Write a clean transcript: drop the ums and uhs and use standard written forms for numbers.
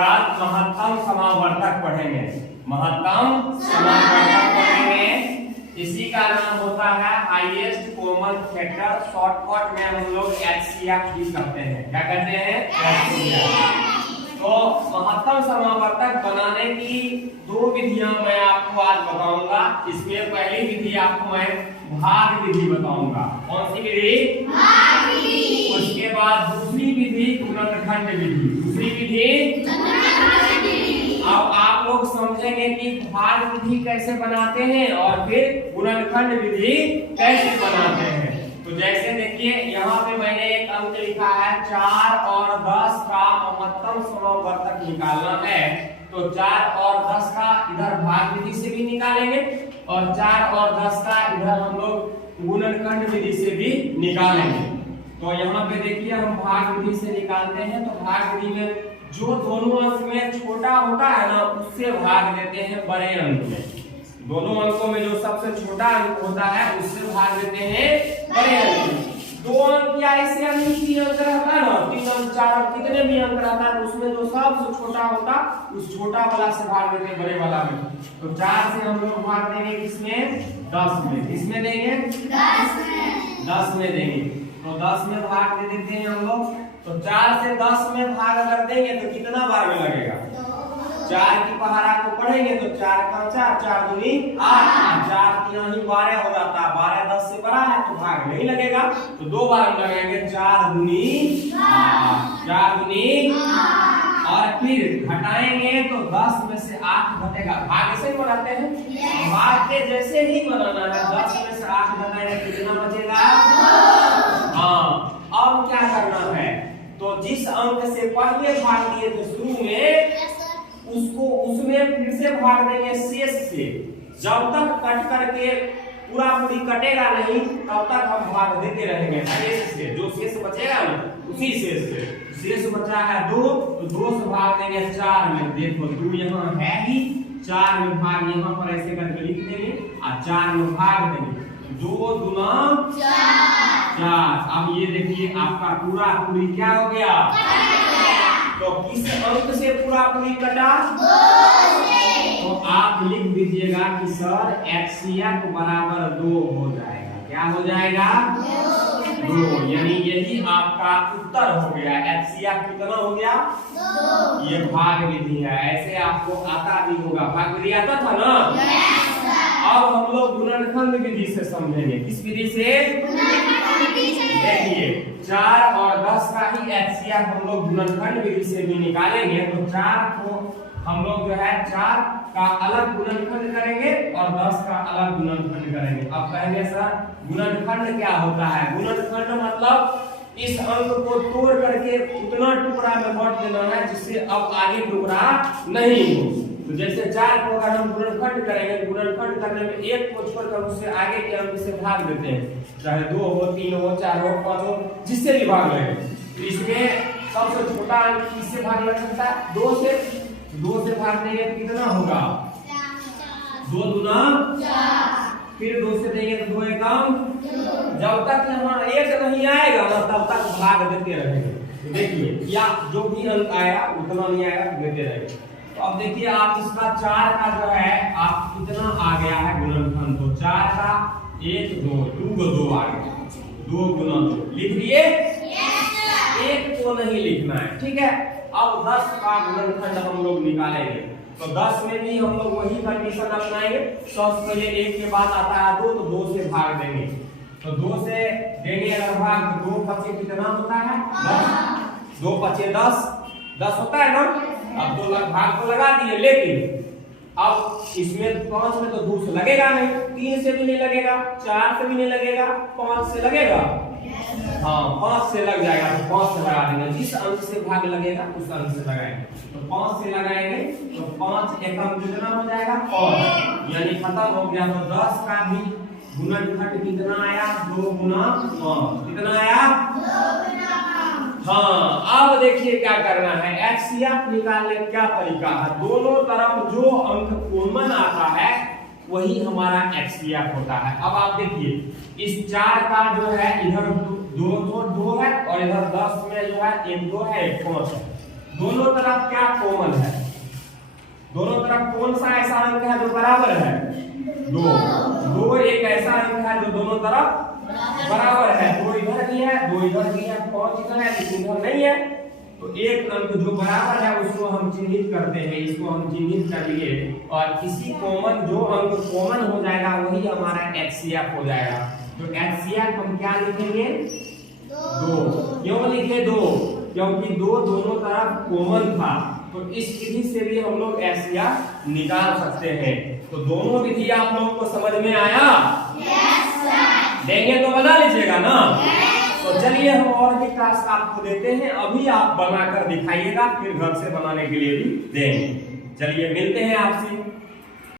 बाद महत्तम समावर्तक पढ़ेंगे। महत्तम समावर्तक पढ़ेंगे, इसी का नाम होता है हाईएस्ट कॉमन फैक्टर। शॉर्टकट में हम लोग HCF भी कहते हैं। क्या कहते हैं? HCF। तो महत्तम समावर्तक बनाने की दो विधियां मैं आपको आज बताऊंगा। इसमें पहली विधि आपको मैं भाग विधि बताऊंगा। कौन सी विधि? भाग विधि। उसके बाद दूसरी विधि गुणनखंड विधि। दूसरी विधि अब आप लोग समझेंगे कि भाग विधि कैसे बनाते हैं और फिर गुणनखंड विधि कैसे बनाते हैं। तो जैसे देखिए यहाँ पे मैंने एक अंक लिखा है 4 और 10 का महत्तम समावर्तक निकालना है। तो 4 और 10 का इधर भाग विधि से भी निकालेंगे और 4 और 10 का इधर हम लोग गुणनखंड विधि से भी निकालेंगे। तो यहाँ पे देखिए हम भाग विधि से निकालते हैं। तो भाग विधि में जो दोनों अंक में छोटा होता है ना, उससे भाग देते हैं बड़े अंक में। दोनों अंकों में जो सबसे छोटा अंक होता है उससे भाग देते हैं बड़े अंक में। दो अंक या इससे अधिक अंक रहता है ना, 3 अंक 4 अंक कितने भी अंक रहता है, उसमें जो सबसे छोटा होता उस छोटा वाला से भाग देते हैं बड़े वाला में। तो 4 से हम लोग भाग देंगे किसमें? 10 में। किसमें देंगे? 10 में देंगे। तो 10 में भाग दे देते हैं हम लोग। तो 4 से 10 में भाग अगर देंगे तो कितना बार में लगेगा? 4 की पहाड़ा को पढ़ेंगे तो 4 का 4, 4 दूनी 8, 4 3 ही 12 हो जाता है। 12 10 से बड़ा है तो भाग नहीं लगेगा। तो 2 बार में लगाएंगे, 4 दूनी 8, 4 दूनी 8। और फिर घटाएंगे तो 10 में से 8 घटेगा। भाग ऐसे ही बनाते हैं। भाग के जैसे ही बनाना है, 10 में से 8 घटाएंगे कितना बचेगा? हाँ, अब क्या करना है? तो जिस अंक से पहले भाग दिए थे शुरू में, उसको उसमें फिर से भाग देंगे शेष से। जब तक कट करके पूरा पूरी कटेगा नहीं तब तक हम भाग देते रहेंगे शेष से। जो शेष बचेगा ना उसी शेष से। शेष बचा है 2, तो 2 से भाग देंगे 4 में। देखो 2 यहाँ है ही, 4 में भाग यहाँ पर ऐसे करके लिख देंगे और 4 में भाग देंगे। 2 दूना 4। अब ये देखिए आपका पूरा पूरी क्या हो गया? तो किस अंक से पूरा पूरी कटा? 2 से। तो आप लिख दीजिएगा कि सर HCF बराबर 2 हो जाएगा। क्या हो जाएगा? 2। यानी यही आपका उत्तर हो गया। HCF कितना हो गया? 2। ये भाग विधि है। ऐसे आपको आता भी होगा। भाग विधि आता था ना? अब हम लोग गुणनखंड विधि से समझेंगे। किस विधि से? देखिए 4 और 10 का ही HCF हम लोग गुणनखंड विधि से भी निकालेंगे। तो 4 को हम लोग जो है 4 का अलग गुणनखंड करेंगे और 10 का अलग गुणनखंड करेंगे। अब कहेंगे सर गुणनखंड क्या होता है? गुणनखंड मतलब इस अंक को तोड़ करके उतना टुकड़ा में बांट देना है जिससे अब आगे टुकड़ा नहीं हो। तो जैसे 4 को अगर हम गुणनखंड करेंगे, गुणनखंड करने में 1 को छोड़कर उससे आगे के अंक से भाग देते हैं, चाहे 2 हो 3 हो 4 हो 5 हो, जिससे भी भाग लगे। तो इसमें सबसे छोटा अंक किससे भाग लग सकता है? 2 से। 2 से भाग देंगे तो कितना होगा? 2 दूना 4। फिर 2 से देंगे तो 2 एकम। जब तक यहाँ 1 नहीं आएगा ना तब तक भाग देते रहेंगे। तो देखिए या जो भी अंक आएगा उतना नहीं आएगा देते रहेंगे। तो अब देखिए आप इसका 4 का जो है आप कितना आ गया है गुणनखंड? तो 4 का 1 2 2 आ गया। 2 गुना 2 लिख लिए? 1 को नहीं लिखना है, ठीक है। अब 10 का गुणनखंड हम लोग निकालेंगे। तो 10 में भी हम लोग वही कंडीशन अपनाएंगे। सबसे पहले 1 के बाद आता है 2, तो 2 से भाग देंगे। तो 2 से देंगे अगर भाग तो 2 पचे कितना होता है? 10। 2 पचे 10 होता है ना। अब 2 भाग तो लगा दिए, लेकिन अब इसमें 5 में तो 2 से लगेगा नहीं, 3 से भी नहीं लगेगा, 4 से भी नहीं लगेगा, 5 से लगेगा। हाँ 5 से लग जाएगा। तो 5 से लगा देंगे। जिस अंक से भाग लगेगा उस अंक से लगाएंगे। तो 5 से लगाएंगे तो 5 एकम कितना हो जाएगा? 5। यानी खत्म हो गया। तो 10 का भी गुणनखंड कितना आया? 2 गुना 5। कितना आया? 2 गुना 5। हाँ अब देखिए क्या करना है। HCF निकालने का क्या तरीका है? दोनों तरफ जो अंक कॉमन आता है वही हमारा HCF होता है। अब आप देखिए इस 4 का जो है इधर 2 है और इधर 10 में जो है 1 2 है 1 5 है। दोनों तरफ क्या कॉमन है, दोनों तरफ कौन सा ऐसा अंक है जो बराबर है, 2। 2 एक ऐसा अंक है जो दोनों तरफ बराबर है, 2 इधर भी है 2 इधर भी है, 5 इधर है लेकिन इधर नहीं है, तो एक अंक जो बराबर है उसको हम चिन्हित करते हैं, इसको हम चिन्हित कर लिए और किसी कॉमन जो अंक कॉमन हो जाएगा वही हमारा HCF हो जाएगा। तो HCF हम क्या लिखेंगे, 2। क्यों लिखे 2, क्योंकि 2 दोनों तरफ कॉमन था, तो इस विधि से भी हम लोग HCF निकाल सकते हैं। तो दोनों विधि आप लोग को समझ में आया? Yes sir. देंगे तो बना लीजिएगा ना? तो चलिए हम और भी टास्क आपको देते हैं, अभी आप बनाकर दिखाइएगा, फिर घर से बनाने के लिए भी देंगे। चलिए मिलते हैं आपसे।